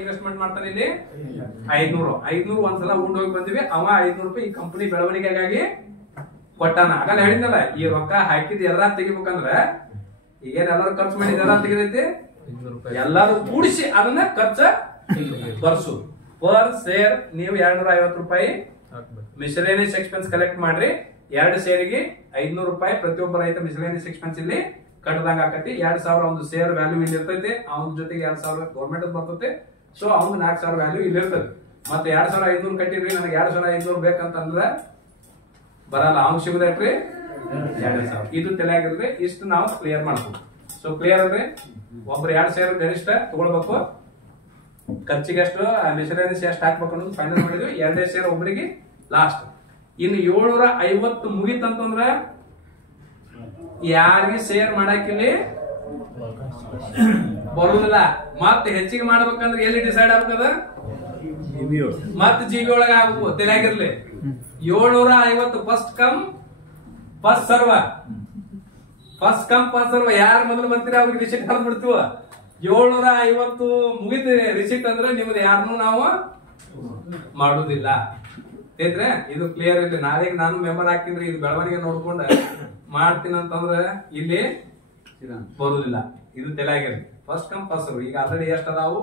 Investment ಮಾಡ್ತಾನೆ ಇಲ್ಲಿ 500 ಒಂದ್ಸಲ ಉಂಡ್ ಹೋಗಿ ಬಂದಿವಿ. ಅವ 500 ರೂಪಾಯಿ ಈ ಕಂಪನಿ ಬೆಳವಣಿಗೆಗಾಗಿ ಕೊಟ್ಟಾನ. ಆಗಲ್ಲ ಹೇಳಿದ್ನಲ್ಲ, ಈ ರೊಕ್ಕ ಹಾಕಿದ್ ಎಲ್ಲಾ ತೆಗಿಬೇಕಂದ್ರ ಈಗೇನ್ ಎಲ್ಲರೂ ಖರ್ಚು ಮಾಡಿದ್ ಎಲ್ಲಾ ತೆಗಿದೈತಿ, ಎಲ್ಲಾರು ಕೂಡಿಸಿ ಅದನ್ನ ಖರ್ಚ ಬರ್ಸು. ಪರ್ ಶೇರ್ ನೀವು 250 ರೂಪಾಯಿ ಮಿಸಲೇನಿಯಸ್ ಎಕ್ಸ್ಪೆನ್ಸ್ ಕಲೆಕ್ಟ್ ಮಾಡ್ರಿ. 2 ಶೇರಿಗೆ 500 ರೂಪಾಯಿ ಪ್ರತಿಯೊಬ್ಬ ರೈತ ಮಿಸಲೇನಿಯಸ್ ಎಕ್ಸ್ಪೆನ್ಸ್ ಇಲ್ಲಿ ಕಟ್ಟದಂಗ ಆಕತಿ. 2000 ಒಂದು ಶೇರ್ ವ್ಯಾಲ್ಯೂ ಇಲ್ಲಿ ಇರ್ತೈತಿ, ಅವನ ಜೊತೆಗೆ 2000 ಗೌರ್ಮೆಂಟ್ ಬರ್ತೈತಿ. ಸೊ ಅವ್ನು 4000 ವ್ಯಾಲ್ಯೂ ಇಲ್ಲಿ ಇರ್ತದೆ. ಮತ್ತೆ 2500 ಕಟ್ಟಿದ್ರಿ, ನನಗೆ 2500 ಬೇಕಂತಂದ್ರ ಬರಲ್ಲ, ಅವ್ನು ಸಿಗುದೈತ್ರಿ 2000. ಇದು ತಲೆಯಾಗಿರ್ರಿ. ಇಷ್ಟು ನಾವು ಕ್ಲಿಯರ್ ಮಾಡ್ತೀವಿ. ಸೊ ಕ್ಲಿಯರ್ ಅಲ್ರಿ, ಒಬ್ರು 2 ಶೇರ್ ಗರಿಷ್ಠ ತಗೊಳ್ಬೇಕು. ಖರ್ಚಿಗೆ ಎಷ್ಟು ಮಿಸಲೇನಿಯಸ್ ಎಷ್ಟು ಹಾಕ್ಬೇಕು ಅನ್ನೋದು ಫೈನಲ್ ಮಾಡಿದ್ವಿ. 2 ಶೇರ್ ಒಬ್ಬರಿಗೆ ಲಾಸ್ಟ್. ಇನ್ನು 750 ಮುಗಿತಂತಂದ್ರ ಯಾರಿಗೆ ಶೇರ್ ಮಾಡಾಕಿಲ್ಲಿ ಬರುದಿಲ್ಲ. ಮತ್ತೆ ಹೆಚ್ಚಿಗೆ ಮಾಡ್ಬೇಕಂದ್ರೆ ಎಲ್ಲಿ ಡಿಸೈಡ್ ಆಗ್ಬೇಕದ, ಮತ್ತೆ ಜೀವಿ ಒಳಗ ಆಗ್ಬೇಕು. ತಲೆಯಾಗಿರ್ಲಿ, 750 ಫಸ್ಟ್ ಕಮ್ ಫಸ್ಟ್ ಸರ್ವ. ಫಸ್ಟ್ ಕಮ್ ಫಸ್ಟ್ ಸರ್ವ. ಯಾರು ಮೊದಲು ಬರ್ತೀರ ಅವ್ರಿಗೆ ರಿಸಿಟ್ ಹಾಕ್ ಬಿಡ್ತೀವ. 750 ಮುಗಿತ ರಿಸಿಟ್ ಅಂದ್ರೆ ನಿಮ್ದು ಯಾರನ್ನು ನಾವು ಮಾಡುದಿಲ್ಲ. ಐತ್ರೆ, ಇದು ಕ್ಲಿಯರ್ ಇರ್ಲಿ. ನಾಳೆಗೆ ನಾನು ಮೆಂಬರ್ ಹಾಕಿದ್ರಿ, ಇದು ಬೆಳವಣಿಗೆ ನೋಡ್ಕೊಂಡ ಮಾಡ್ತೀನಿ ಅಂತಂದ್ರೆ ಇಲ್ಲಿ ಬರುದಿಲ್ಲ. ಇದು ತಲೆಯಾಗಿರ್ಲಿ. ಫಸ್ಟ್ ಕಮ್ ಫಸ್ಟ್ ಸರ್ವ. ಈಗ ಆಲ್ರೆಡಿ ಎಷ್ಟು ಅದಾವು